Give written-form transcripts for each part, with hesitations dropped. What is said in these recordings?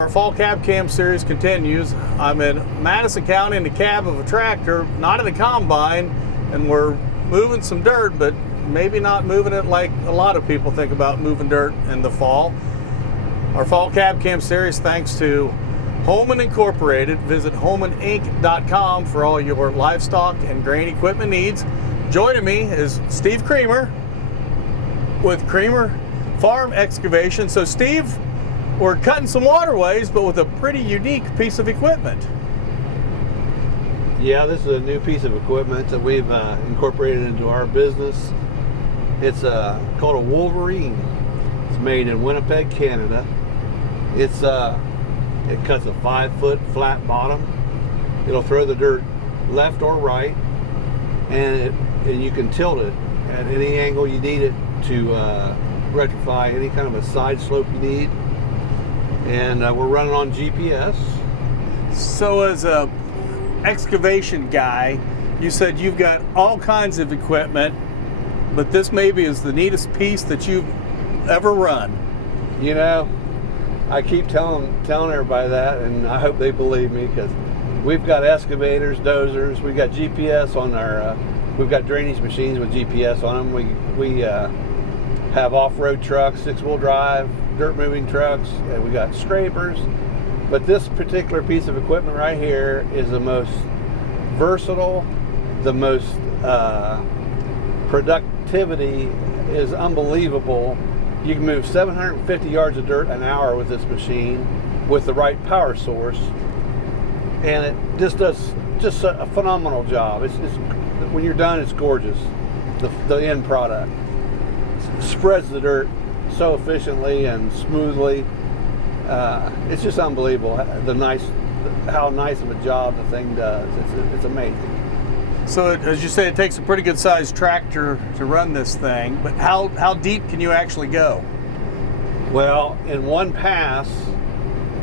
Our fall cab cam series continues. I'm in Madison County in the cab of a tractor, not in the combine, and we're moving some dirt, but maybe not moving it like a lot of people think about moving dirt in the fall. Our fall cab cam series thanks to Homan Incorporated. Visit homaninc.com for all your livestock and grain equipment needs. Joining me is Steve Creamer with Creamer Farm Excavation. So Steve, we're cutting some waterways, but with a pretty unique piece of equipment. Yeah, this is a new piece of equipment that we've incorporated into our business. It's called a Wolverine. It's made in Winnipeg, Canada. It cuts a 5-foot flat bottom. It'll throw the dirt left or right, and you can tilt it at any angle you need it to rectify any kind of a side slope you need. And we're running on GPS. So as a excavation guy, you said you've got all kinds of equipment, but this maybe is the neatest piece that you've ever run. You know, I keep telling everybody that, and I hope they believe me, because we've got excavators, dozers, we've got GPS on our, we've got drainage machines with GPS on them. We have off-road trucks, 6-wheel drive, dirt moving trucks, and we got scrapers. But this particular piece of equipment right here is the most versatile, the most productivity is unbelievable. You can move 750 yards of dirt an hour with this machine with the right power source, and it just does a phenomenal job. It's when you're done, it's gorgeous. The end product spreads the dirt so efficiently and smoothly. It's just unbelievable how nice of a job the thing does. It's amazing. So as you say, it takes a pretty good sized tractor to run this thing, but how deep can you actually go? Well, in one pass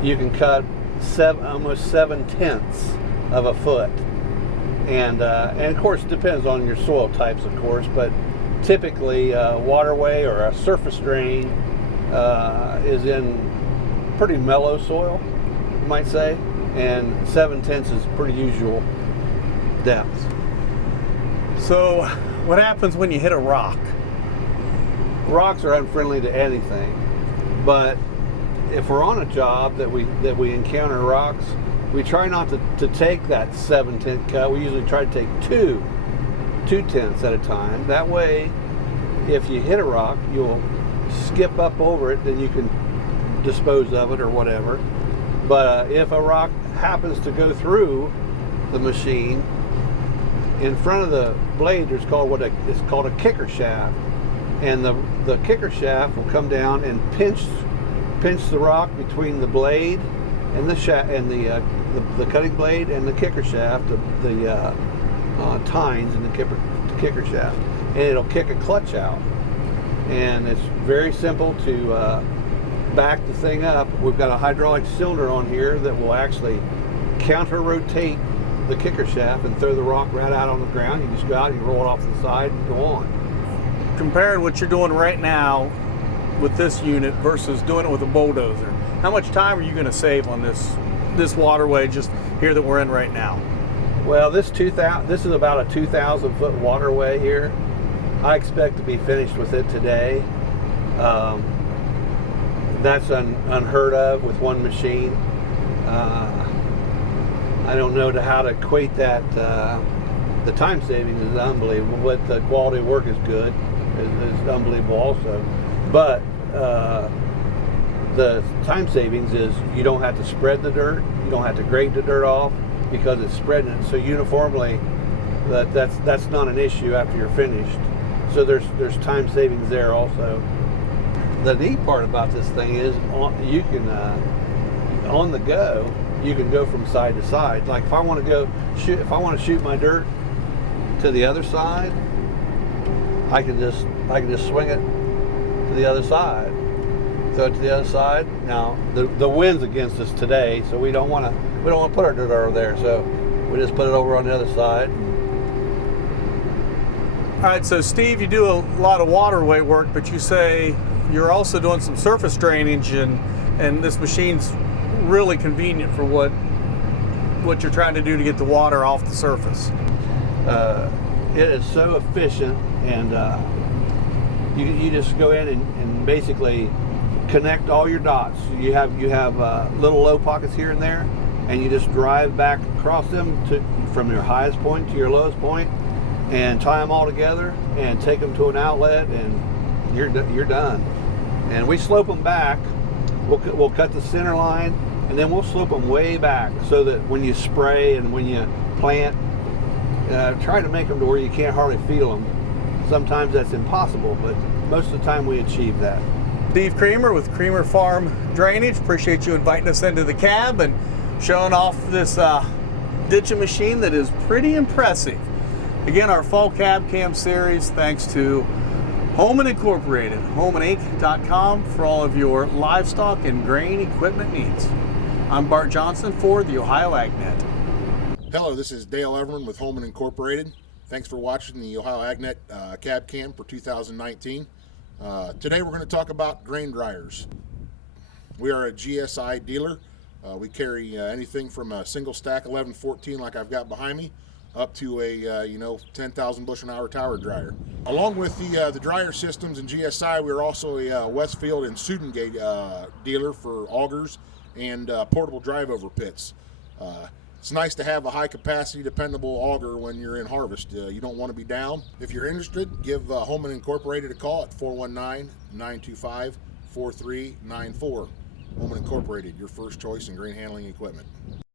you can cut almost 7/10 of a foot, and of course it depends on your soil types, of course, but typically a waterway or a surface drain is in pretty mellow soil, you might say, and 7/10 is pretty usual depth. So what happens when you hit a rock? Rocks are unfriendly to anything, but if we're on a job that we encounter rocks, we try not to take that 7/10 cut. We usually try to take 2/10 at a time. That way, if you hit a rock, you'll skip up over it, then you can dispose of it or whatever. But if a rock happens to go through the machine, in front of the blade there's it's called a kicker shaft, and the kicker shaft will come down and pinch the rock between the blade and the shaft and the cutting blade and the kicker shaft, the tines in the kicker shaft, and it'll kick a clutch out. And it's very simple to back the thing up. We've got a hydraulic cylinder on here that will actually counter rotate the kicker shaft and throw the rock right out on the ground. You just go out and you roll it off to the side and go on. Comparing what you're doing right now with this unit versus doing it with a bulldozer, how much time are you going to save on this waterway just here that we're in right now? Well, this is about a 2,000 foot waterway here. I expect to be finished with it today. That's unheard of with one machine. I don't know how to equate that. The time savings is unbelievable, but the quality of work is good. Is unbelievable also. But the time savings is you don't have to spread the dirt, you don't have to grade the dirt off, because it's spreading it so uniformly that's not an issue after you're finished. So there's time savings there also. The neat part about this thing is you can on the go you can go from side to side. Like if I want to shoot my dirt to the other side, I can just swing it to the other side. Throw it to the other side. Now the wind's against us today, so we don't want to put our dirt over there. So we just put it over on the other side. All right, so Steve, you do a lot of waterway work, but you say you're also doing some surface drainage, and this machine's really convenient for what you're trying to do to get the water off the surface. It is so efficient, and you just go in and basically connect all your dots. You have little low pockets here and there, and you just drive back across them from your highest point to your lowest point, and tie them all together and take them to an outlet, and you're done. And we slope them back. We'll cut the center line, and then we'll slope them way back so that when you spray and when you plant, try to make them to where you can't hardly feel them. Sometimes that's impossible, but most of the time we achieve that. Steve Creamer with Creamer Farm Drainage. Appreciate you inviting us into the cab and showing off this ditching machine that is pretty impressive. Again, our fall cab cam series, thanks to Homan Incorporated, homaninc.com for all of your livestock and grain equipment needs. I'm Bart Johnson for the Ohio AgNet. Hello, this is Dale Everman with Homan Incorporated. Thanks for watching the Ohio AgNet Cab Cam for 2019. Today we're going to talk about grain dryers. We are a GSI dealer. We carry anything from a single stack 1114 like I've got behind me up to a 10,000 bushel an hour tower dryer. Along with the dryer systems in GSI, we're also a Westfield and Sudengate dealer for augers and portable drive over pits. It's nice to have a high capacity, dependable auger when you're in harvest. You don't want to be down. If you're interested, give Homan Incorporated a call at 419-925-4394. Homan Incorporated, your first choice in grain handling equipment.